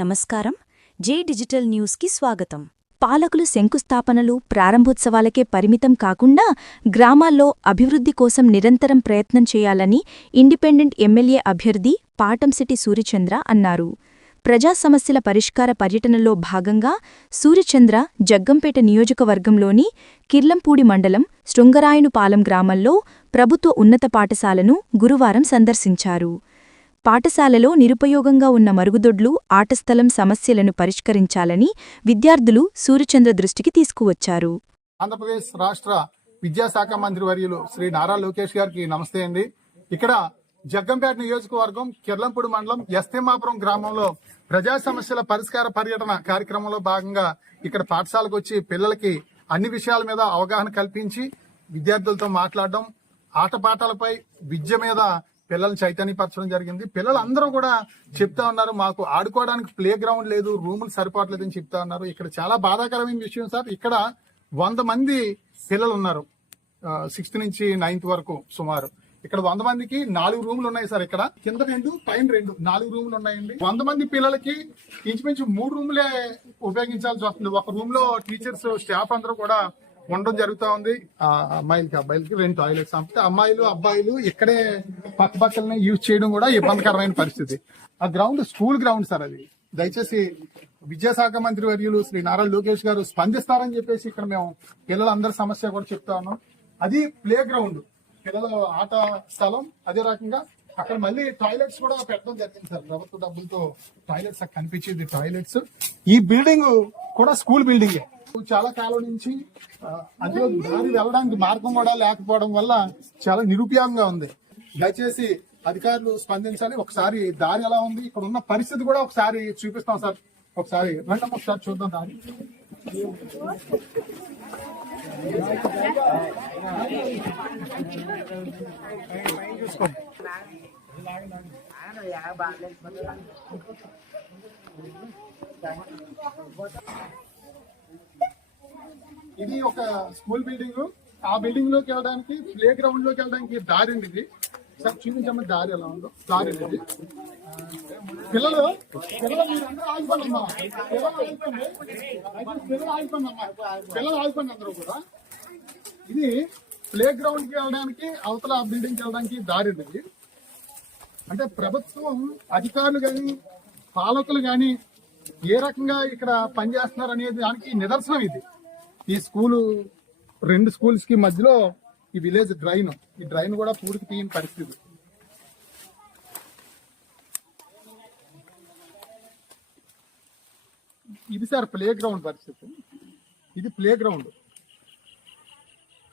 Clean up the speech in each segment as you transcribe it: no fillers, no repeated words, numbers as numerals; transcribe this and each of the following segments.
నమస్కారం. జే డిజిటల్ న్యూస్కి స్వాగతం. పాలకులు శంకుస్థాపనలు, ప్రారంభోత్సవాలకే పరిమితం కాకుండా గ్రామాల్లో అభివృద్ధి కోసం నిరంతరం ప్రయత్నం చేయాలని ఇండిపెండెంట్ ఎమ్మెల్యే అభ్యర్థి పాటంశెట్టి సూర్యచంద్ర అన్నారు. ప్రజా సమస్యల పరిష్కార పర్యటనలో భాగంగా సూర్యచంద్ర జగ్గంపేట నియోజకవర్గంలోని కిర్లంపూడి మండలం శృంగరాయనుపాలెం గ్రామంలో ప్రభుత్వ ఉన్నత పాఠశాలను గురువారం సందర్శించారు. పాఠశాలలో నిరుపయోగంగా ఉన్న మరుగుదొడ్లు, ఆటస్థలం సమస్యలను పరిష్కరించాలని విద్యార్థులు సూర్యచంద్ర దృష్టికి తీసుకువచ్చారు. ఆంధ్రప్రదేశ్ రాష్ట్ర విద్యాశాఖ మంత్రి వర్యులు శ్రీ నారా లోకేష్ గారికి నమస్తే అండి. ఇక్కడ జగ్గంపేట నియోజకవర్గం కిర్లంపూడి మండలం ఎస్తేమాపురం గ్రామంలో ప్రజా సమస్యల పరిష్కార పర్యటన కార్యక్రమంలో భాగంగా ఇక్కడ పాఠశాలకు వచ్చి పిల్లలకి అన్ని విషయాల మీద అవగాహన కల్పించి విద్యార్థులతో మాట్లాడడం, ఆటపాటలపై విద్య మీద పిల్లల్ని చైతన్యపరచడం జరిగింది. పిల్లలందరూ కూడా చెప్తా ఉన్నారు, మాకు ఆడుకోవడానికి ప్లే గ్రౌండ్ లేదు, రూములు సరిపోవట్లేదని చెప్తా ఉన్నారు. ఇక్కడ చాలా బాధాకరమైన విషయం సార్, ఇక్కడ 100 మంది పిల్లలు ఉన్నారు, 6th నుంచి 9th వరకు సుమారు. ఇక్కడ 100 మందికి 4 రూములు ఉన్నాయి సార్. ఇక్కడ కింద 2 పైన 2 4 రూములు ఉన్నాయండి. 100 మంది పిల్లలకి ఇంచుమించు 3 రూములే ఉపయోగించాల్సి వస్తుంది. ఒక రూమ్ లో టీచర్స్, స్టాఫ్ అందరూ కూడా ఉండడం జరుగుతూ ఉంది. అబ్బాయిలకి 2 టాయిలెట్స్ అంతే. అమ్మాయిలు అబ్బాయిలు ఇక్కడే పక్కనే యూజ్ చేయడం కూడా ఇబ్బందికరమైన పరిస్థితి. ఆ గ్రౌండ్ స్కూల్ గ్రౌండ్ సార్. అది దయచేసి విద్యాశాఖ మంత్రి వర్యులు శ్రీ నారా లోకేష్ గారు స్పందిస్తారని చెప్పేసి ఇక్కడ మేము పిల్లలందరి సమస్య కూడా చెప్తా ఉన్నాం. అది ప్లే గ్రౌండ్, పిల్లల ఆట స్థలం. అదే రకంగా అక్కడ మళ్ళీ టాయిలెట్స్ కూడా పెట్టడం జరిగింది సార్. ప్రభుత్వ డబ్బులతో టాయిలెట్స్ కనిపించేది టాయిలెట్స్. ఈ బిల్డింగ్ కూడా స్కూల్ బిల్డింగే. చాలా కాలం నుంచి అందులో దారి వెళ్ళడానికి మార్గం కూడా లేకపోవడం వల్ల చాలా నిరుపయోగంగా ఉంది. దయచేసి అధికారులు స్పందించాలి. ఒకసారి దారి ఎలా ఉంది, ఇక్కడ ఉన్న పరిస్థితి కూడా ఒకసారి చూపిస్తాం సార్. ఒకసారి రండి, ఒకసారి చూద్దాం దారి. చూసుకోండి. ఇది ఒక స్కూల్ బిల్డింగ్. ఆ బిల్డింగ్ లోకి వెళ్ళడానికి, ప్లే గ్రౌండ్ లోకి వెళ్ళడానికి దారి ఉంది. ఇది సార్ చూపించమ్మా, దారి ఎలా ఉందో. దారి ఇది. పిల్లలు మీరందరూ ఆగిపోండి అమ్మా, పిల్లలు ఆగిపోండి అందరూ కూడా. ఇది ప్లే గ్రౌండ్ కి వెళ్ళడానికి, అవతల బిల్డింగ్ కి వెళ్ళడానికి దారి ఉంది. అంటే ప్రభుత్వం అధికారులు గాని పాలకులు గాని ఏ రకంగా ఇక్కడ పనిచేస్తున్నారు అనేది దానికి నిదర్శనం ఇది. ఈ స్కూలు 2 స్కూల్స్ కి మధ్యలో ఈ విలేజ్ డ్రైన్, ఈ డ్రైన్ కూడా పూర్తి తీయని పరిస్థితి. ఇది సార్ ప్లే గ్రౌండ్ పరిస్థితి. ఇది ప్లే గ్రౌండ్.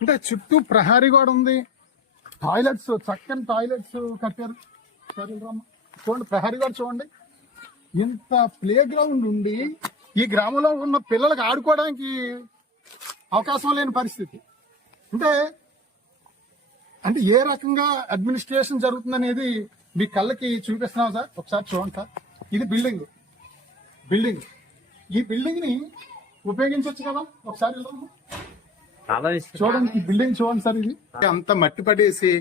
అంటే చుట్టూ ప్రహారీ గోడ ఉంది, టాయిలెట్స్, చక్కని టాయిలెట్స్ కట్టారు. చూడండి ప్రహారీ గోడ చూడండి. ఇంత ప్లే గ్రౌండ్ ఉండి ఈ గ్రామంలో ఉన్న పిల్లలకు ఆడుకోవడానికి అవకాశం లేని పరిస్థితి. అంటే ఏ రకంగా అడ్మినిస్ట్రేషన్ జరుగుతుందనేది మీ కళ్ళకి చూపిస్తున్నాం సార్. ఒకసారి చూడండి సార్. ఇది బిల్డింగ్. ఈ బిల్డింగ్ ని ఉపయోగించవచ్చు కదా. ఒకసారి చూడండి, ఈ బిల్డింగ్ చూడండి సార్. ఇది అంత మట్టి పడేసి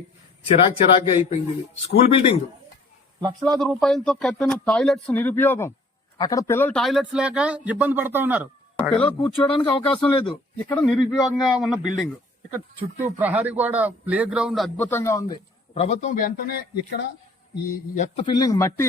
చిరాగ్గా అయిపోయింది. ఇది స్కూల్ బిల్డింగ్. లక్షలాది రూపాయలతో కట్టిన టాయిలెట్స్ నిరుపయోగం. అక్కడ పిల్లలు టాయిలెట్స్ లేక ఇబ్బంది పడతా ఉన్నారు. పిల్లలు కూర్చోడానికి అవకాశం లేదు. ఇక్కడ నిరుపయోగంగా ఉన్న బిల్డింగ్. ఇక్కడ చుట్టూ ప్రహారీ గోడ, ప్లే గ్రౌండ్ అద్భుతంగా ఉంది. ప్రభుత్వం వెంటనే ఇక్కడ ఈ ఎర్త్ ఫిల్లింగ్, మట్టి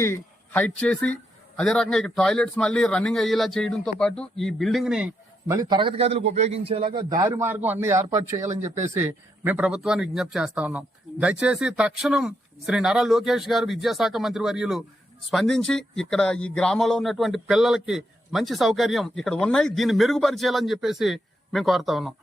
హైట్ చేసి, అదే రకంగా ఇక్కడ టాయిలెట్స్ మళ్ళీ రన్నింగ్ అయ్యేలా చేయడంతో పాటు ఈ బిల్డింగ్ ని మళ్ళీ తరగతి గదులకు ఉపయోగించేలాగా దారి మార్గం అన్ని ఏర్పాటు చేయాలని చెప్పేసి మేము ప్రభుత్వాన్ని విజ్ఞప్తి చేస్తా ఉన్నాం. దయచేసి తక్షణం శ్రీ నారా లోకేష్ గారు విద్యాశాఖ మంత్రి వర్యులు స్పందించి ఇక్కడ ఈ గ్రామంలో ఉన్నటువంటి పిల్లలకి మంచి సౌకర్యం ఇక్కడ ఉన్నాయి, దీన్ని మెరుగుపరిచేయాలని చెప్పేసి మేము కోరుతా ఉన్నాం.